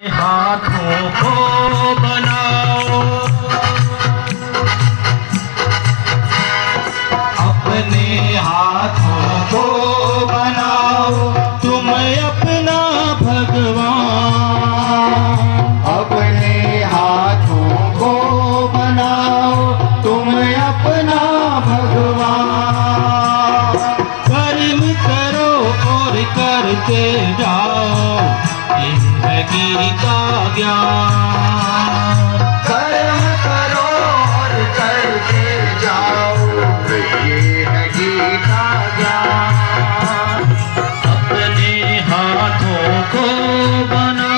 हाथों को बनाओ, अपने हाथों को बनाओ, तुम अपना भगवान। अपने हाथों को बनाओ, तुम अपना भगवान। कर्म करो और करते जाओ, जिंदगी का ज्ञान। कर्म करो और करते जाओ, ये है गीता ज्ञान। अपने हाथों को बनाओ,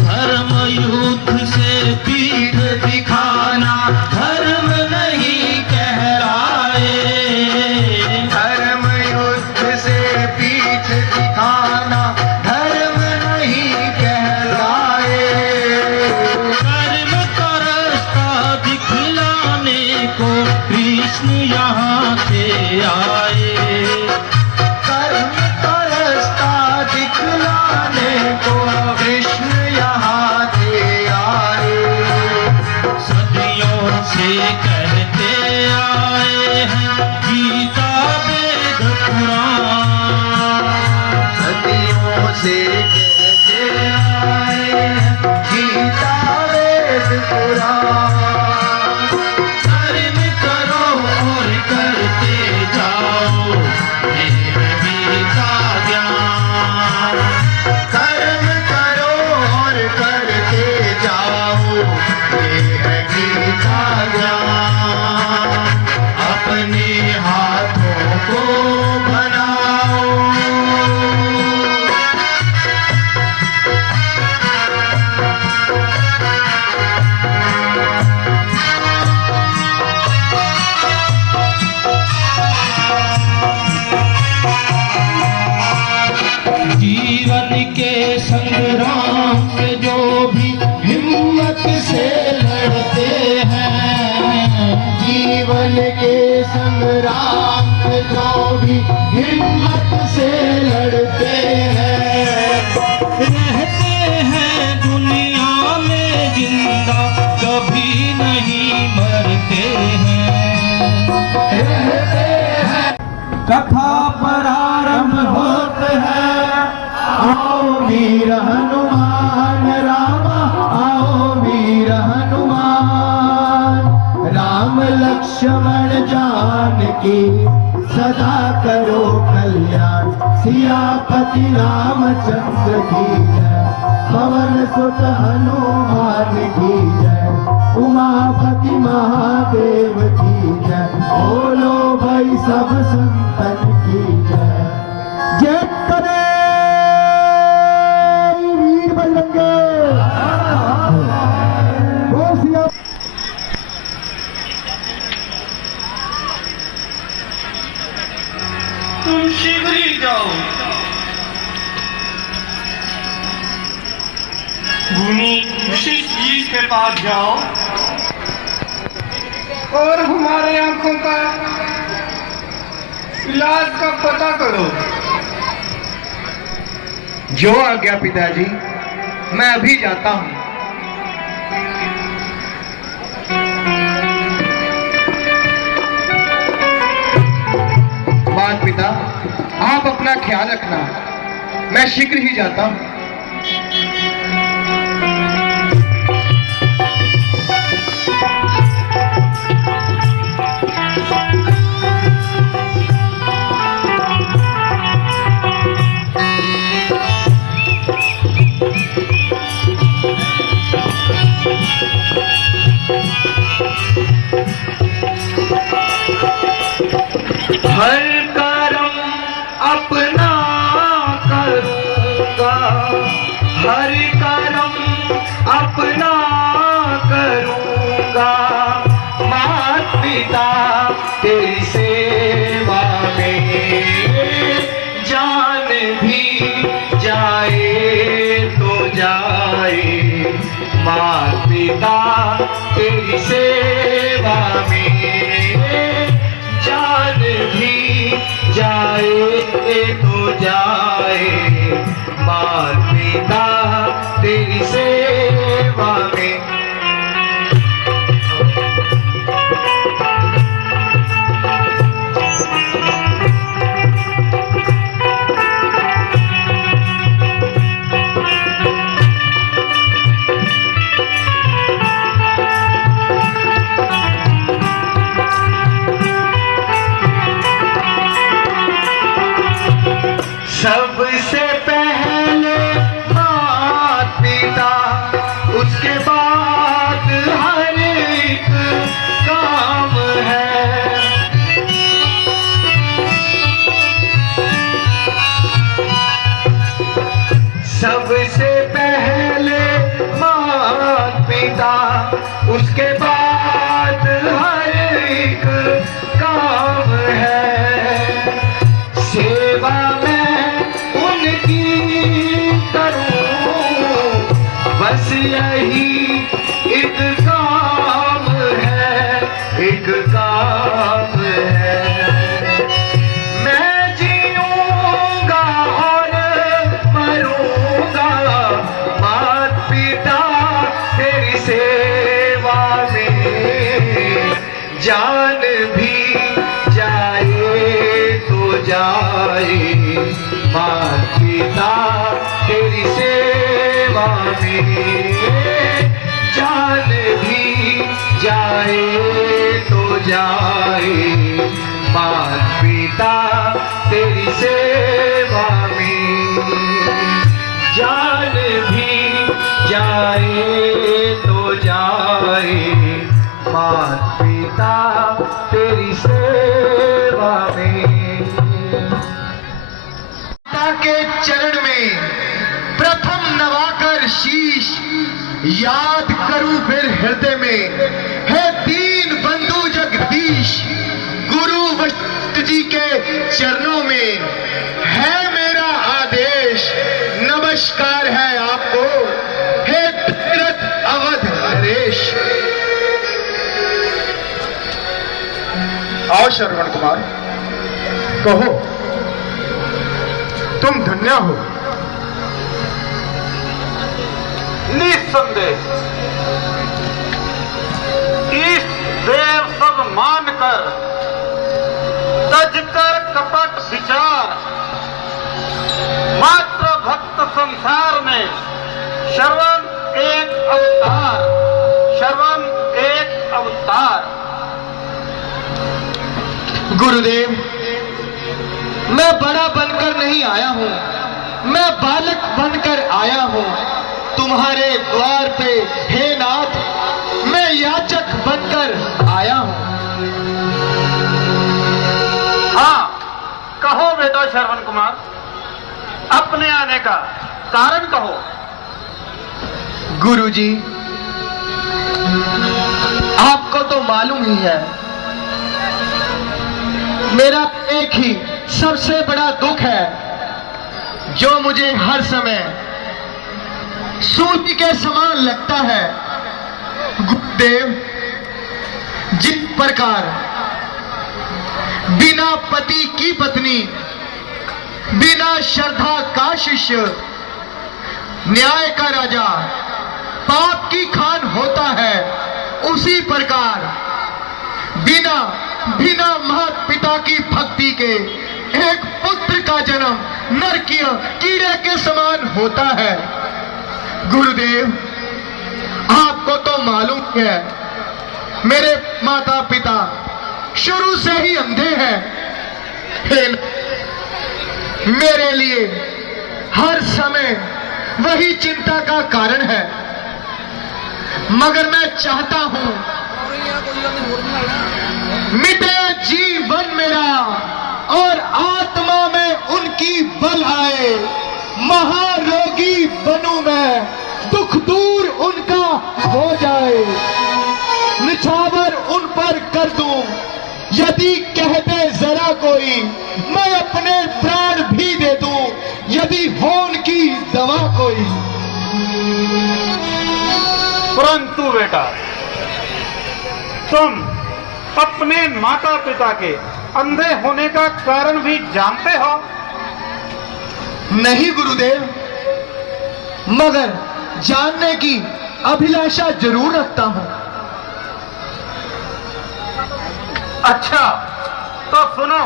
धर्म युद्ध से पीठ दिखाना धर्म नहीं कहलाए। धर्म युद्ध से पीठ दिखाना धर्म नहीं कहलाए। कर्म का रास्ता दिखलाने को कृष्ण यहाँ से आए। कर्म का रास्ता दिखलाने को कृष्ण यहाँ से आए। सदियों से कहते आए हैं गीता वेद पुराण। सदियों से कहते आए हैं गीता वेद पुराण। कर्म करो और करते जाओ, ये है गीता ज्ञान। कर्म करो और करते जाओ, ये है गीता ज्ञान। अपने हाथों को बनाओ, जीवन के संग्राम से जो भी हिम्मत से लड़ते हैं। जीवन के संग्राम में जो भी हिम्मत से लड़ते हैं, रहते हैं दुनिया में जिंदा, कभी नहीं मरते हैं। रहते हैं। कथा प्रारंभ होते हैं, आओ वीर हनुमान रामा, आओ वीर हनुमान। राम लक्ष्मण जानकी सदा करो कल्याण। सियापति रामचंद्र की जय, पवन सुत हनुमान की जय, उमापति महादेव की जय। बोलो भाई सब संतन की जय। जय करे वीर बजरंगे। बोल सिया। तुम शीघ्र ही जाओ, मुनि वशिष्ठ जी के पास जाओ और हमारे आंखों का इलाज का पता करो। जो आज्ञा पिताजी, मैं अभी जाता हूँ। बात पिता, आप अपना ख्याल रखना, मैं शीघ्र ही जाता हूँ। हर कर्म अपना करूंगा, हर कर्म अपना करूंगा। माता पिता तेरी सेवा में जान भी जाए मात पिता तेरी सेवा में, जान भी जाए तो जाए, मात पिता तेरी सेवा में। सबसे पहले मात पिता, उसके बाद हर एक काम है। सबसे पहले मात पिता, उसके बाद हर एक काम है। सेवा बस यही एक काम है, एक काम है। मैं जीऊंगा और मरूंगा मात पिता तेरी सेवा में, जान भी जाए तो जाए, मात पिता तेरी सेवा में, जान भी जाए तो जाए, मात पिता तेरी सेवा में, जान भी जाए तो जाए, मात पिता तेरी सेवा में। पिता के चरण में प्रथम नवाकर शीश, याद करूं फिर हृदय में, है दीन बंधु जगदीश। गुरु वशिष्ठ जी के चरणों में है मेरा आदेश, नमस्कार है आपको हे तीरथ अवध नरेश। आओ श्रवण कुमार, कहो तुम धन्य हो। निसंदेह इष्ट देव सब मानकर, तजकर कपट विचार, मात्र भक्त संसार में श्रवण एक अवतार, श्रवण एक अवतार। गुरुदेव, मैं बड़ा बनकर नहीं आया हूँ, मैं बालक बनकर आया हूँ तुम्हारे द्वार पे हे नाथ, मैं याचक बनकर आया हूँ। हाँ, कहो बेटा श्रवण कुमार, अपने आने का कारण कहो। गुरुजी, आपको तो मालूम ही है, मेरा एक ही सबसे बड़ा दुख है, जो मुझे हर समय सूर्य के समान लगता है। गुरुदेव, जिस प्रकार बिना पति की पत्नी, बिना श्रद्धा का शिष्य, न्याय का राजा, पाप की खान होता है, उसी प्रकार बिना माता पिता की भक्ति के एक पुत्र का जन्म नरकीय कीड़े के समान होता है। गुरुदेव, आपको तो मालूम है, मेरे माता पिता शुरू से ही अंधे हैं। मेरे लिए हर समय वही चिंता का कारण है, मगर मैं चाहता हूं मिटे जीवन मेरा और आत्मा में उनकी बल आए, महारोगी बनूं मैं, दुख दूर उनका हो जाए, निछावर उन पर कर दूं, यदि कहते जरा कोई मैं अपने प्राण भी दे दूं, यदि हो उनकी दवा कोई। परंतु बेटा, तुम अपने माता पिता के अंधे होने का कारण भी जानते हो? नहीं गुरुदेव, मगर जानने की अभिलाषा जरूर रखता हूं। अच्छा, तो सुनो,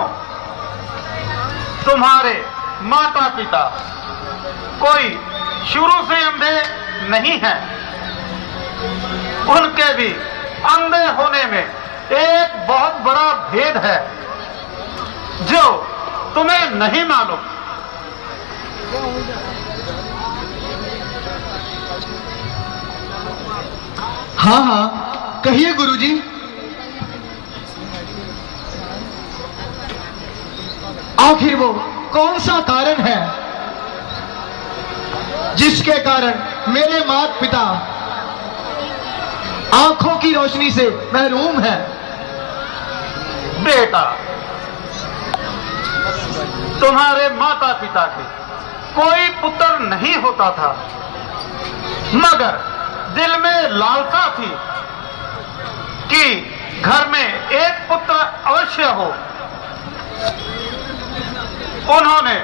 तुम्हारे माता पिता कोई शुरू से अंधे नहीं हैं। उनके भी अंधे होने में एक बहुत बड़ा भेद है जो तुम्हें नहीं मालूम। हाँ हाँ, कहिए गुरुजी। आखिर वो कौन सा कारण है जिसके कारण मेरे माता पिता आंखों की रोशनी से महरूम है? बेटा, तुम्हारे माता पिता के कोई पुत्र नहीं होता था, मगर दिल में लालसा थी कि घर में एक पुत्र अवश्य हो। उन्होंने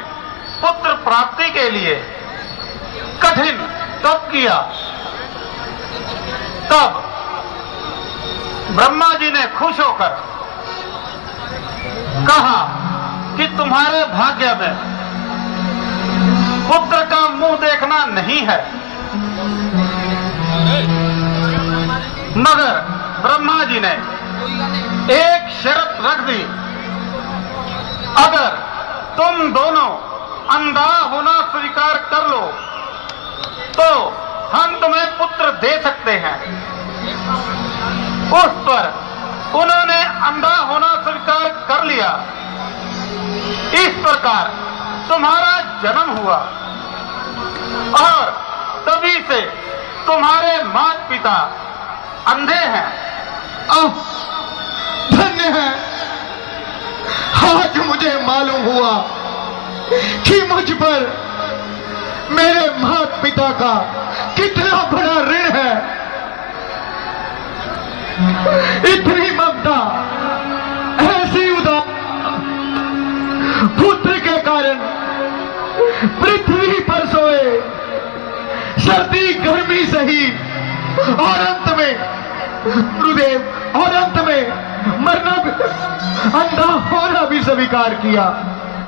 पुत्र प्राप्ति के लिए कठिन तप किया। तब ब्रह्मा जी ने खुश होकर कहा कि तुम्हारे भाग्य में पुत्र का मुंह देखना नहीं है। मगर ब्रह्मा जी ने एक शर्त रख दी, अगर तुम दोनों अंधा होना स्वीकार कर लो तो हम तुम्हें पुत्र दे सकते हैं। उस पर उन्होंने अंधा होना स्वीकार कर लिया। इस प्रकार तुम्हारा जन्म हुआ और तभी से तुम्हारे माता पिता अंधे हैं। धन्य है, आज मुझे मालूम हुआ कि मुझ पर मेरे माता पिता का कितना बड़ा ऋण है। इतनी ममता, ऐसी उदार पुत्र के कारण पृथ्वी पर सोए, सर्दी गर्मी सही और अंत में गुरुदेव, और अंत में मरना, अंधा होना भी स्वीकार किया।